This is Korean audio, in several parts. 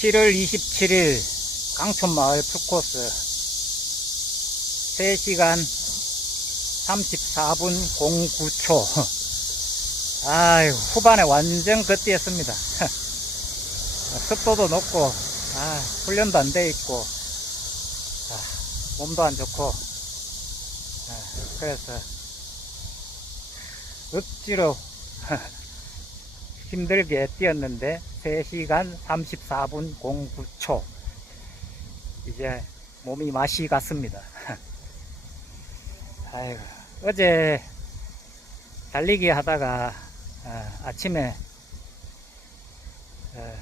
7월 27일 강촌마을 풀코스. 3시간 34분 09초. 아유 후반에 완전 걷디했습니다. 습도도 높고 아, 훈련도 안 돼 있고 아, 몸도 안 좋고 아, 그래서 억지로 힘들게 뛰었는데 3시간 34분 09초 이제 몸이 맛이 갔습니다 아이고 어제 달리기 하다가 어, 아침에 어,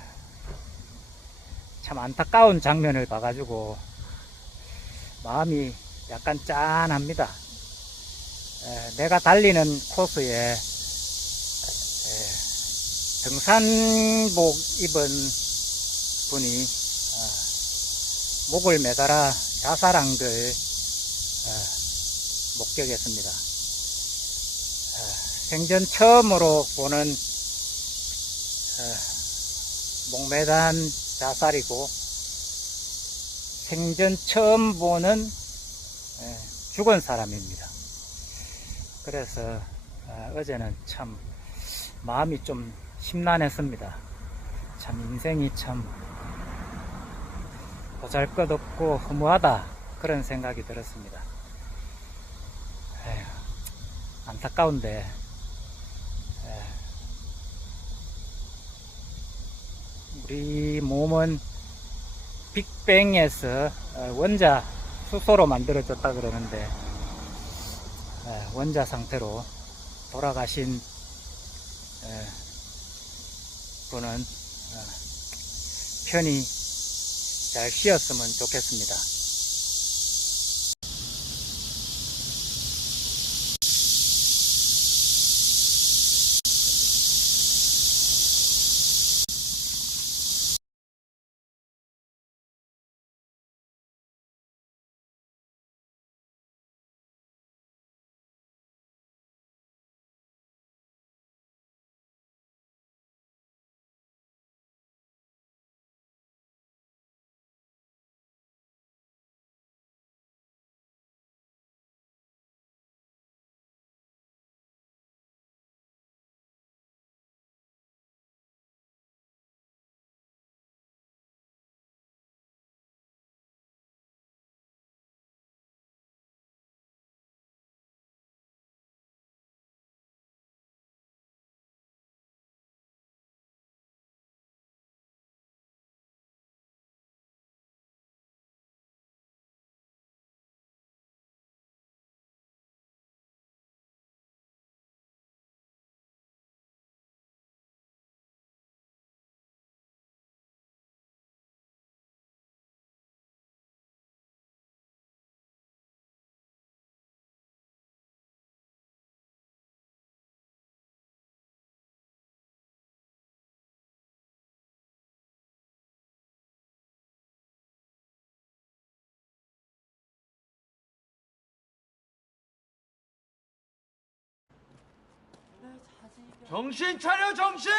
참 안타까운 장면을 봐가지고 마음이 약간 짠합니다. 에, 내가 달리는 코스에 에, 등산복 입은 분이 어, 목을 매달아 자살한 걸 어, 목격했습니다. 어, 생전 처음으로 보는 어, 목매단 자살이고 생전 처음 보는 예, 죽은 사람입니다. 그래서 어, 어제는 참 마음이 좀 심란했습니다. 참 인생이 참 보잘것없고 허무하다 그런 생각이 들었습니다. 에휴, 안타까운데 에, 우리 몸은 빅뱅에서 어, 원자 수소로 만들어졌다 그러는데 에, 원자 상태로 돌아가신 에, 분은 어, 편히 잘 쉬었으면 좋겠습니다. 정신 차려 정신!